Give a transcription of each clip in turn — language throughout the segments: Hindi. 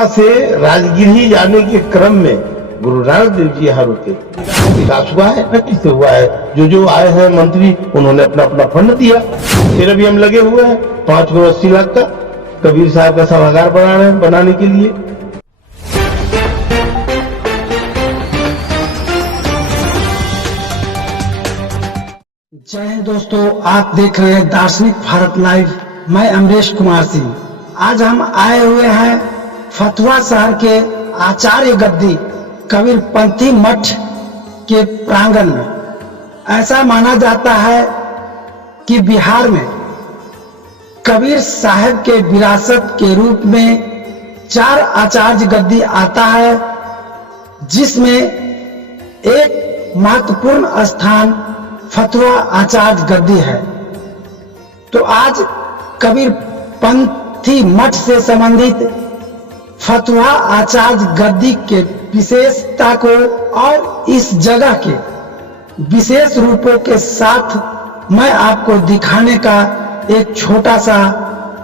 पटना से राजगिरी जाने के क्रम में गुरु नानक देव जी यहाँ रुके। विकास हुआ है न किससे हुआ है? जो आए हैं मंत्री उन्होंने अपना अपना फंड दिया। फिर अभी हम लगे हुए हैं 5 करोड़ 80 लाख का कबीर साहब का सभागार बनाने के लिए। जय हिंद दोस्तों, आप देख रहे हैं दार्शनिक भारत लाइव। मैं अमरेश कुमार सिंह। आज हम आए हुए हैं फतुहा शहर के आचार्य गद्दी कबीरपंथी मठ के प्रांगण में। ऐसा माना जाता है कि बिहार में कबीर साहब के विरासत के रूप में 4 आचार्य गद्दी आता है, जिसमें एक महत्वपूर्ण स्थान फतुहा आचार्य गद्दी है। तो आज कबीरपंथी मठ से संबंधित फतुहा आचार्य गद्दी के विशेषता को और इस जगह के विशेष रूपों के साथ मैं आपको दिखाने का एक छोटा सा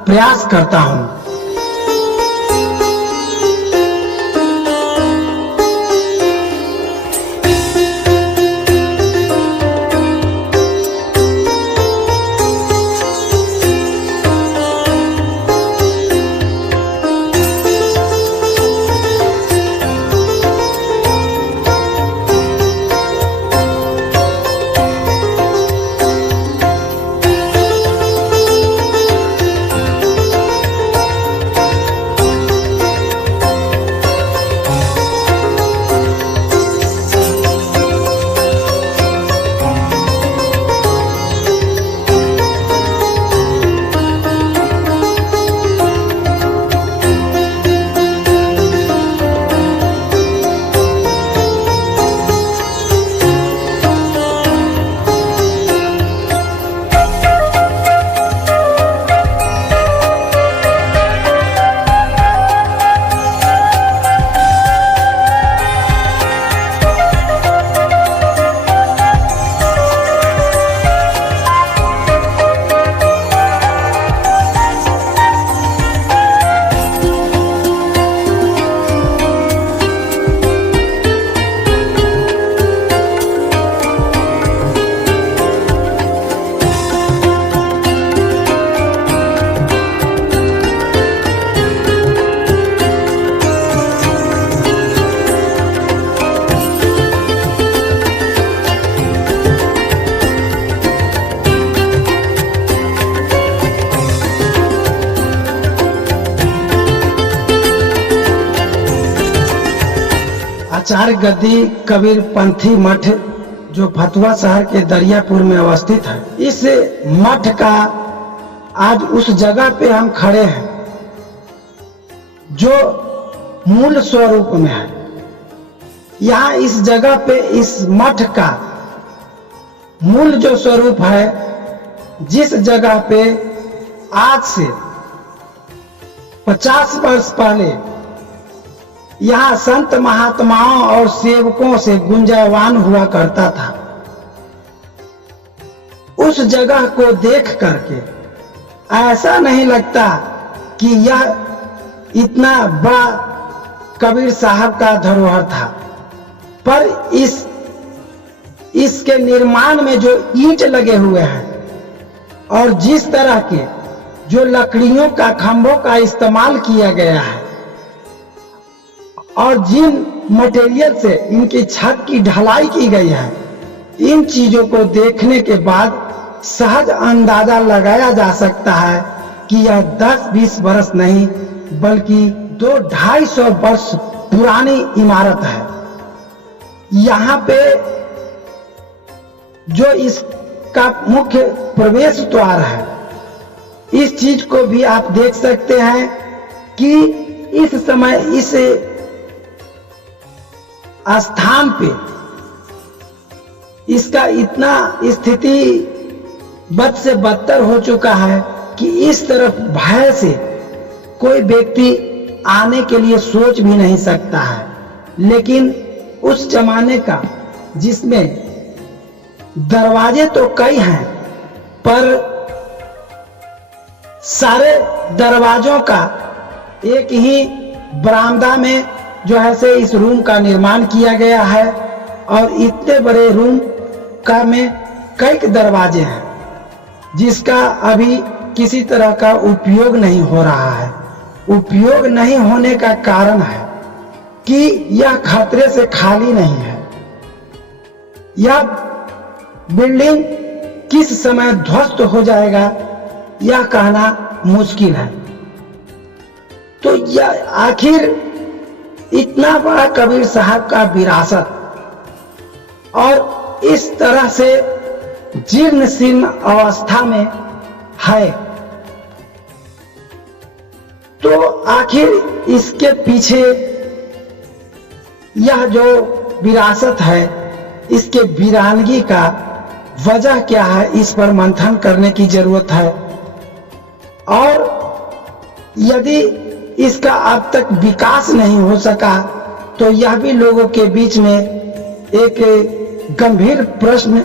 प्रयास करता हूं। आचार्य गद्दी कबीरपंथी मठ जो फतुहा शहर के दरियापुर में अवस्थित है, इस मठ का आज उस जगह पे हम खड़े हैं जो मूल स्वरूप में है। यहाँ इस जगह पे इस मठ का मूल जो स्वरूप है, जिस जगह पे आज से 50 वर्ष पहले यहाँ संत महात्माओं और सेवकों से गुंजायवान हुआ करता था, उस जगह को देख करके ऐसा नहीं लगता कि यह इतना बड़ा कबीर साहब का धरोहर था। पर इसके निर्माण में जो ईंट लगे हुए हैं और जिस तरह के जो लकड़ियों का खंभों का इस्तेमाल किया गया है और जिन मटेरियल से इनकी छत की ढलाई की गई है, इन चीजों को देखने के बाद सहज अंदाजा लगाया जा सकता है कि यह 10-20 वर्ष नहीं बल्कि 200-250 वर्ष पुरानी इमारत है। यहाँ पे जो इसका मुख्य प्रवेश द्वार है, इस चीज को भी आप देख सकते हैं कि इस समय इस स्थान पे इसका इतना स्थिति बद से बदतर हो चुका है कि इस तरफ भय से कोई व्यक्ति आने के लिए सोच भी नहीं सकता है। लेकिन उस जमाने का जिसमें दरवाजे तो कई हैं, पर सारे दरवाजों का एक ही बरामदा में जो है से इस रूम का निर्माण किया गया है और इतने बड़े रूम का में कई दरवाजे हैं जिसका अभी किसी तरह का उपयोग नहीं हो रहा है। उपयोग नहीं होने का कारण है कि यह खतरे से खाली नहीं है। यह बिल्डिंग किस समय ध्वस्त हो जाएगा यह कहना मुश्किल है। तो यह आखिर इतना बड़ा कबीर साहब का विरासत और इस तरह से जीर्ण शीर्ण अवस्था में है, तो आखिर इसके पीछे यह जो विरासत है इसके वीरानगी का वजह क्या है, इस पर मंथन करने की जरूरत है। और यदि इसका अब तक विकास नहीं हो सका तो यह भी लोगों के बीच में एक गंभीर प्रश्न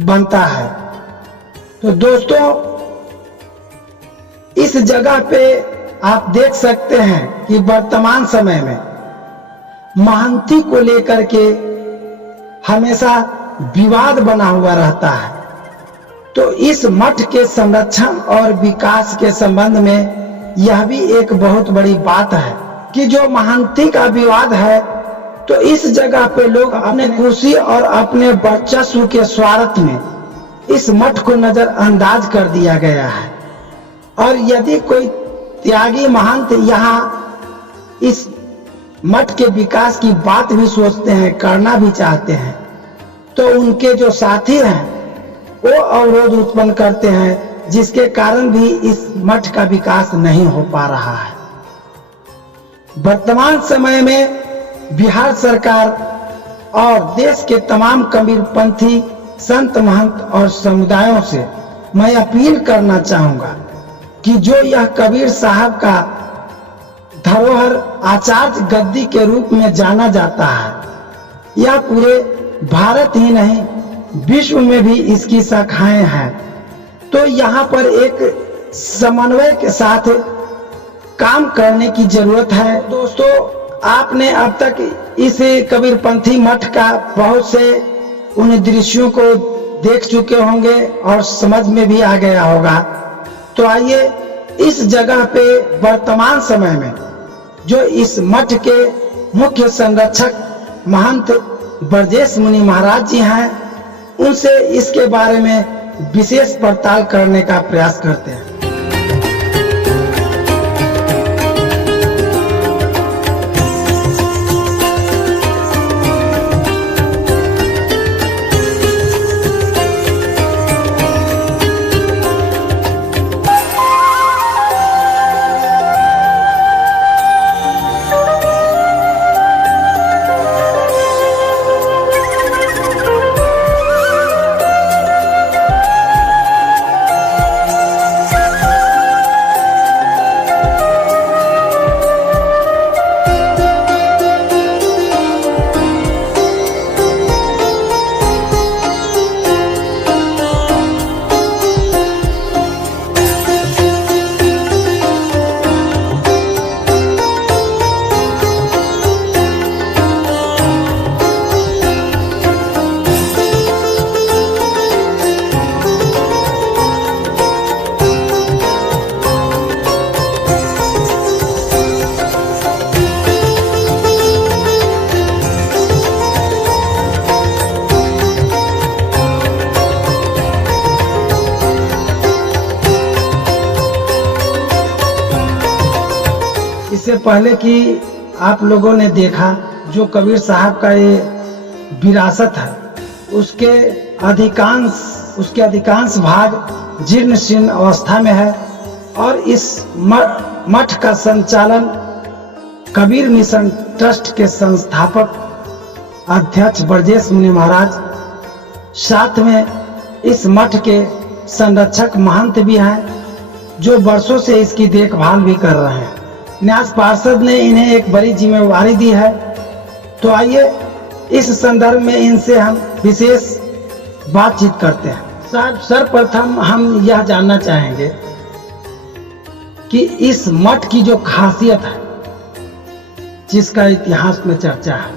बनता है। तो दोस्तों, इस जगह पे आप देख सकते हैं कि वर्तमान समय में महंती को लेकर के हमेशा विवाद बना हुआ रहता है। तो इस मठ के संरक्षण और विकास के संबंध में यह भी एक बहुत बड़ी बात है कि जो महंती का विवाद है तो इस जगह पे लोग अपने कुर्सी और अपने वर्चस्व के स्वार्थ में इस मठ को नजरअंदाज कर दिया गया है। और यदि कोई त्यागी महंत यहाँ इस मठ के विकास की बात भी सोचते हैं, करना भी चाहते हैं, तो उनके जो साथी हैं वो अवरोध उत्पन्न करते हैं, जिसके कारण भी इस मठ का विकास नहीं हो पा रहा है। वर्तमान समय में बिहार सरकार और देश के तमाम कबीरपंथी संत महंत और समुदायों से मैं अपील करना चाहूंगा कि जो यह कबीर साहब का धरोहर आचार्य गद्दी के रूप में जाना जाता है, यह पूरे भारत ही नहीं विश्व में भी इसकी शाखाएं हैं। तो यहाँ पर एक समन्वय के साथ काम करने की जरूरत है। दोस्तों, आपने अब तक इस कबीरपंथी मठ का बहुत से उन दृश्यों को देख चुके होंगे और समझ में भी आ गया होगा। तो आइए इस जगह पे वर्तमान समय में जो इस मठ के मुख्य संरक्षक महंत ब्रजेश मुनि महाराज जी हैं, उनसे इसके बारे में विशेष पड़ताल करने का प्रयास करते हैं। इससे पहले कि आप लोगों ने देखा जो कबीर साहब का ये विरासत है, उसके अधिकांश भाग जीर्ण शीर्ण अवस्था में है। और इस मठ का संचालन कबीर मिशन ट्रस्ट के संस्थापक अध्यक्ष ब्रजेश मुनि महाराज, साथ में इस मठ के संरक्षक महंत भी हैं जो वर्षों से इसकी देखभाल भी कर रहे हैं। न्यास पार्षद ने इन्हें एक बड़ी जिम्मेवारी दी है। तो आइए इस संदर्भ में इनसे हम विशेष बातचीत करते हैं। सर्वप्रथम हम यह जानना चाहेंगे कि इस मठ की जो खासियत है जिसका इतिहास में चर्चा है,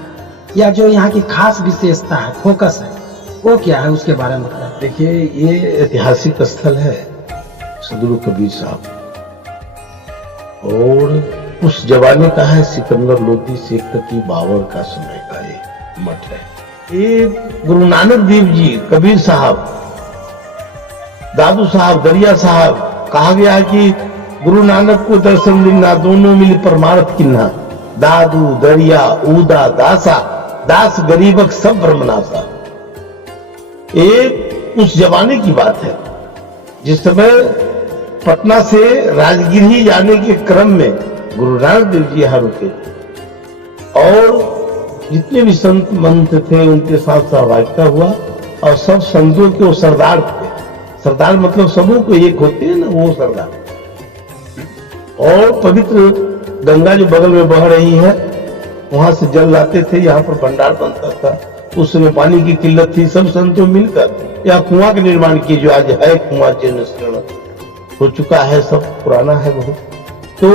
या जो यहाँ की खास विशेषता है, फोकस है, वो क्या है, उसके बारे में बताएं। देखिए, ये ऐतिहासिक स्थल है सदगुरु कबीर साहब, और उस जमाने का है, सिकंदर लोधी शेख की बाबर का समय का ये मठ है। ये गुरु नानक देव जी, कबीर साहब, दादू साहब, दरिया साहब, कहा गया कि गुरु नानक को दर्शन दिना दोनों मिली परमार्थ किन्ना, दादू दरिया ऊदा दासा, दास गरीबक सब ब्रह्मनासा। एक उस जमाने की बात है जिस समय पटना से राजगिरी जाने के क्रम में गुरु नानक देव जी यहाँ रुके, और जितने भी संत मंत थे उनके साथ सहभागिता हुआ, और सब संतों के वो सरदार थे। सरदार मतलब सबों को एक होते हैं ना, वो सरदार। और पवित्र गंगा जो बगल में बह रही है, वहां से जल लाते थे, यहाँ पर भंडार बनता था। उस समय पानी की किल्लत थी, सब संतों मिलकर यहाँ कुआं का निर्माण किए, जो आज है कुआं जीर्ण शीर्ण हो चुका है, सब पुराना है बहुत। तो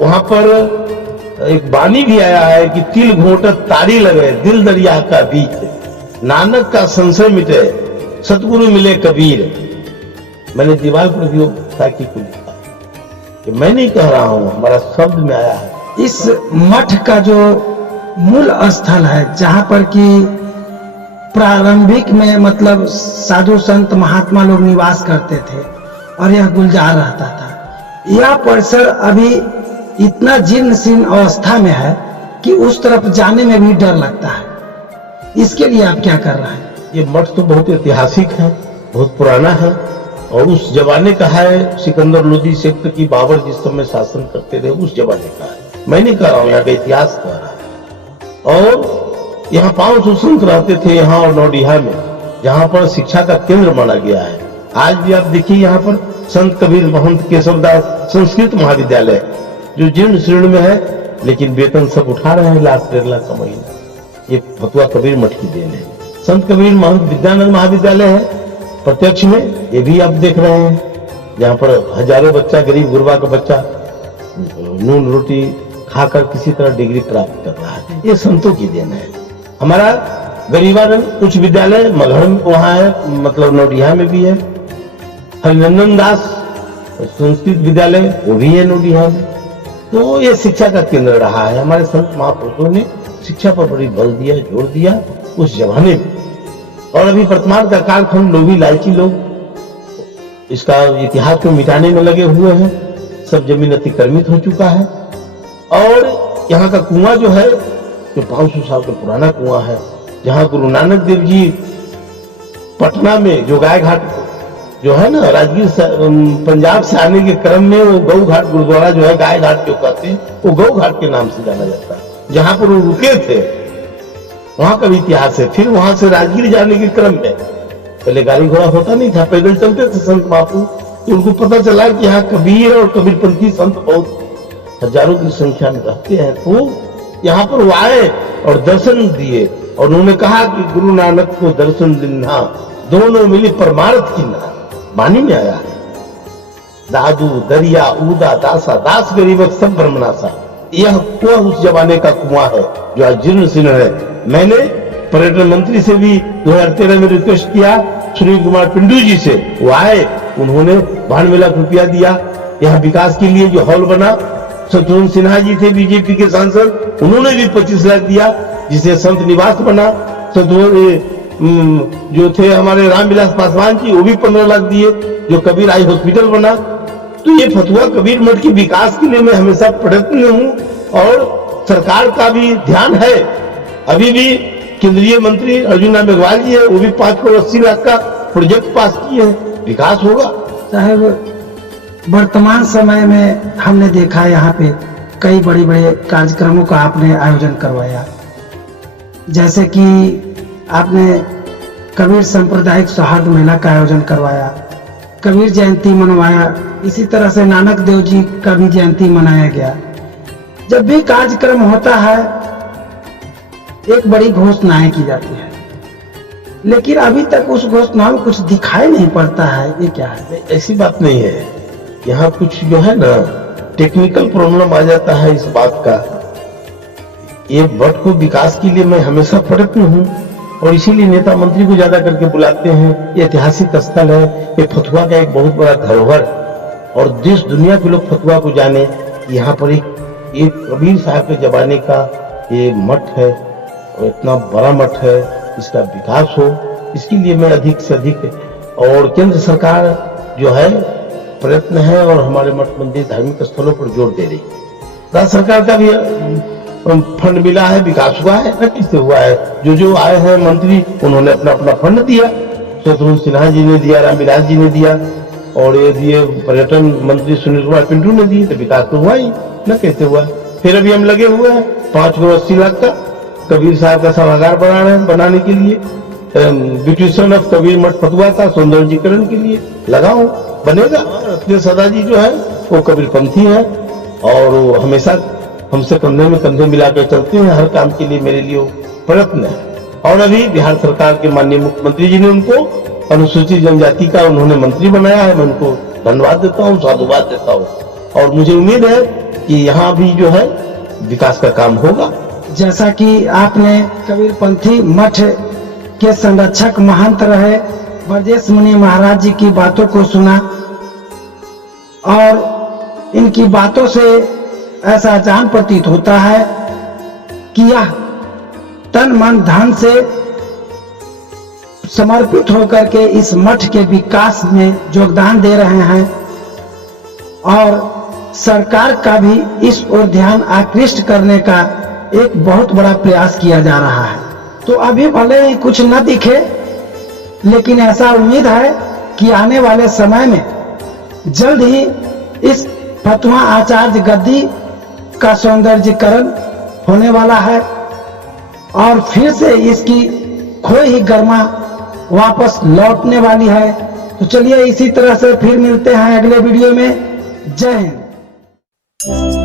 वहां पर एक बानी भी आया है कि तिल घोटत तारी लगे, दिल दरिया का बीच, नानक का संशय मिटे, सतगुरु मिले कबीर। मैंने दीवार पर भी ताकि को लिखा कि मैं नहीं कह रहा हूं, हमारा शब्द में आया है। इस मठ का जो मूल स्थल है, जहां पर कि प्रारंभिक में मतलब साधु संत महात्मा लोग निवास करते थे और यह गुलजार रहता था, यह परिसर अभी इतना जीर्ण शीर्ण अवस्था में है कि उस तरफ जाने में भी डर लगता है। इसके लिए आप क्या कर रहे हैं? ये मठ तो बहुत ऐतिहासिक है, बहुत पुराना है, और उस जमाने का है। सिकंदर लोधी शेख की बाबर जिस समय शासन करते रहे, उस जमाने का है। मैं नहीं कह रहा हूँ, यहाँ का इतिहास कह रहा है। और यहाँ 500 संत रहते थे यहाँ और नौडिहा में, जहाँ पर शिक्षा का केंद्र माना गया है। आज भी आप देखिए यहाँ पर संत कबीर महंत केशवदास संस्कृत महाविद्यालय, जो जीर्ण शीर्ण में है, लेकिन वेतन सब उठा रहे हैं, लाख 1.5 लाख का महीना। ये फतुहा कबीर मठ की देन है। संत कबीर महंत विद्यानंद महाविद्यालय है प्रत्यक्ष में, ये भी आप देख रहे हैं, जहाँ पर हजारों बच्चा, गरीब गुरबा का बच्चा नून रोटी खाकर किसी तरह डिग्री प्राप्त कर रहा है। ये संतों की देन है। हमारा गरीबानंद उच्च विद्यालय मगहर वहां है, मतलब नौडिहा में भी है। हरिनंदन दास संस्कृत विद्यालय, वो भी है नौडिहा में। तो ये शिक्षा का केंद्र रहा है। हमारे संत महापुरुषों ने शिक्षा पर बड़ी बल दिया, जोर दिया उस जमाने में। और अभी वर्तमान का कालखंड लोभी लालची लोग इसका इतिहास को मिटाने में लगे हुए हैं। सब जमीन अतिक्रमित हो चुका है। और यहाँ का कुआं जो है, जो 500 साल का पुराना कुआं है, जहाँ गुरु नानक देव जी पटना में जो गाय घाट जो है ना, राजगीर पंजाब से आने के क्रम में वो गौ घाट गुरुद्वारा जो है, गाय घाट जो कहते हैं, वो गौ घाट के नाम से जाना जाता है। जहां पर वो रुके थे वहां का भी इतिहास है। फिर वहां से राजगीर जाने के क्रम में पहले गाड़ी घोड़ा होता नहीं था, पैदल चलते थे संत बापू। तो उनको पता चला कि यहाँ कबीर और कबीरपंथी संत बहुत हजारों की संख्या में रहते हैं। तो यहाँ पर वो आए और दर्शन दिए, और उन्होंने कहा कि गुरु नानक को दर्शन दिना दोनों मिली परमार्थ किन्ना। वाणी में आया है, दादू दरिया ऊदा दासा, दास गरीबक सब ब्रह्मनासा। यह कुआं उस जमाने का कुआं है जो आज जीर्ण शीर्ण है। मैंने पर्यटन मंत्री से भी 2013 में रिक्वेस्ट किया, सुनील कुमार पिंडू जी से, वो आए, उन्होंने 92 लाख रुपया दिया यहाँ विकास के लिए। जो हॉल बना, शत्रुघ्न सिन्हा जी थे बीजेपी के सांसद, उन्होंने भी 25 लाख दिया, जिसे संत निवास बना। जो थे हमारे रामविलास पासवान जी, वो भी 15 लाख दिए। जो कबीर आई हॉस्पिटल बना। तो ये फतुहा कबीर मठ के विकास के लिए मैं हमेशा प्रयत्न हूँ, और सरकार का भी ध्यान है। अभी भी केंद्रीय मंत्री अर्जुन राम मेघवाल जी है, वो भी 5 करोड़ 80 लाख का प्रोजेक्ट पास किए हैं। विकास होगा साहब। वर्तमान समय में हमने देखा यहाँ पे कई बड़े बड़े कार्यक्रमों का आपने आयोजन करवाया, जैसे कि आपने कबीर सांप्रदायिक सौहार्द मेला का आयोजन करवाया, कबीर जयंती मनवाया, इसी तरह से नानक देव जी का भी जयंती मनाया गया। जब भी कार्यक्रम होता है एक बड़ी घोषणाएं की जाती है, लेकिन अभी तक उस घोषणा में कुछ दिखाई नहीं पड़ता है। ये क्या है? ऐसी बात नहीं है। यहाँ कुछ जो है ना टेक्निकल प्रॉब्लम आ जाता है इस बात का। ये मठ को विकास के लिए मैं हमेशा प्रयत्न हूँ और इसीलिए नेता मंत्री को ज्यादा करके बुलाते हैं। ये ऐतिहासिक स्थल है, ये फतुहा का एक बहुत बड़ा धरोहर और देश दुनिया के लोग फतुहा को जाने। यहाँ पर एक कबीर साहब के जमाने का ये मठ है और इतना बड़ा मठ है, इसका विकास हो, इसके लिए मैं अधिक से अधिक, और केंद्र सरकार जो है प्रयत्न है और हमारे मठ मंदिर धार्मिक स्थलों पर जोर दे रही है। राज्य सरकार का भी फंड मिला है, विकास हुआ है न, किससे हुआ है? जो आए हैं मंत्री उन्होंने अपना अपना फंड दिया, शत्रुघ्न सिन्हा जी ने दिया, रामविलास जी ने दिया और ये दिए पर्यटन मंत्री सुनील कुमार पिंटू ने दिए, तो विकास तो हुआ ही न, कैसे हुआ? फिर अभी हम लगे हुए हैं 5 करोड़ 80 लाख का कबीर साहब का सभागार बनाने के लिए, ब्यूटिशियन ऑफ कबीर मठ फतुहा का सौंदर्यीकरण के लिए लगाओ, बनेगा। रत्न सदा जी जो है वो कबीरपंथी है और वो हमेशा हमसे कंधे में कंधे मिलाकर चलते हैं, हर काम के लिए मेरे लिए वो प्रयत्न है। और अभी बिहार सरकार के माननीय मुख्यमंत्री जी ने उनको अनुसूचित जनजाति का उन्होंने मंत्री बनाया है, मैं उनको धन्यवाद देता हूँ, साधुवाद देता हूँ और मुझे उम्मीद है कि यहाँ भी जो है विकास का काम होगा। जैसा कि आपने कबीरपंथी मठ के संरक्षक महंत रहे ब्रजेश मुनि महाराज जी की बातों को सुना और इनकी बातों से ऐसा जान प्रतीत होता है कि यह तन मन धन से समर्पित होकर के इस मठ के विकास में योगदान दे रहे हैं और सरकार का भी इस ओर ध्यान आकृष्ट करने का एक बहुत बड़ा प्रयास किया जा रहा है। तो अभी भले ही कुछ न दिखे, लेकिन ऐसा उम्मीद है कि आने वाले समय में जल्द ही इस फतुहा आचार्य गद्दी का सौंदर्यीकरण होने वाला है और फिर से इसकी खोई ही गरिमा वापस लौटने वाली है। तो चलिए इसी तरह से फिर मिलते हैं अगले वीडियो में। जय हिंद।